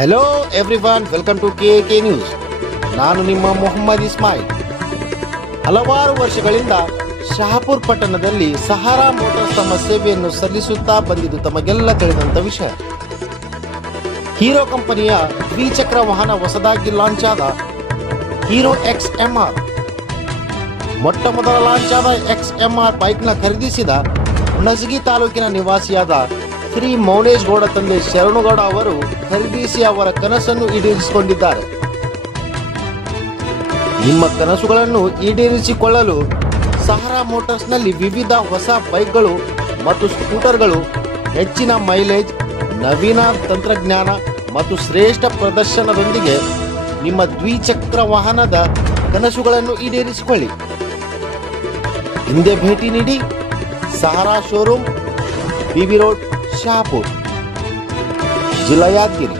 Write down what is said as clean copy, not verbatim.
Hello everyone, welcome to KK news. ನಾನು ನಿಮ್ಮ ಮೊಹಮ್ಮದ್ ಇಸ್ಮಾಯಿಲ್. ಹಲವಾರು ವರ್ಷಗಳಿಂದ ಶಹಾಪುರ ಪಟ್ಟಣದಲ್ಲಿ ಸಹಾರಾ ಮೋಟಾರ್ಸ್ ತಮ್ಮ ಸೇವೆಯನ್ನು ಸಲ್ಲಿಸುತ್ತಾ ಬಂದಿದ್ದು ತಮಗೆಲ್ಲ ತಿಳಿದಂಥ ವಿಷಯ. ಹೀರೋ ಕಂಪನಿಯ ದ್ವಿಚಕ್ರ ವಾಹನ ಹೊಸದಾಗಿ ಲಾಂಚ್ ಆದ ಹೀರೋ XMR. ಮೊಟ್ಟ ಮೊದಲ ಲಾಂಚ್ ಆದ XMR ಬೈಕ್ನ ಖರೀದಿಸಿದ ಹುಣಸಗಿ ತಾಲೂಕಿನ ನಿವಾಸಿಯಾದ ಶ್ರೀ ಮೌನೇಶ್ ಗೌಡ ತಂದೆ ಶರಣುಗೌಡ ಅವರು ಖರೀದಿಸಿ ಅವರ ಕನಸನ್ನು ಈಡೇರಿಸಿಕೊಂಡಿದ್ದಾರೆ. ನಿಮ್ಮ ಕನಸುಗಳನ್ನು ಈಡೇರಿಸಿಕೊಳ್ಳಲು ಸಹಾರಾ ಮೋಟಾರ್ಸ್ನಲ್ಲಿ ವಿವಿಧ ಹೊಸ ಬೈಕ್ಗಳು ಮತ್ತು ಸ್ಕೂಟರ್ಗಳು ಹೆಚ್ಚಿನ ಮೈಲೇಜ್, ನವೀನ ತಂತ್ರಜ್ಞಾನ ಮತ್ತು ಶ್ರೇಷ್ಠ ಪ್ರದರ್ಶನದೊಂದಿಗೆ ನಿಮ್ಮ ದ್ವಿಚಕ್ರ ವಾಹನದ ಕನಸುಗಳನ್ನು ಈಡೇರಿಸಿಕೊಳ್ಳಿ. ಹಿಂದೆ ಭೇಟಿ ನೀಡಿ Sahara showroom, BB road, Shahapur, ಜಿಲ್ಲಾ ಯಾದಗಿರಿ.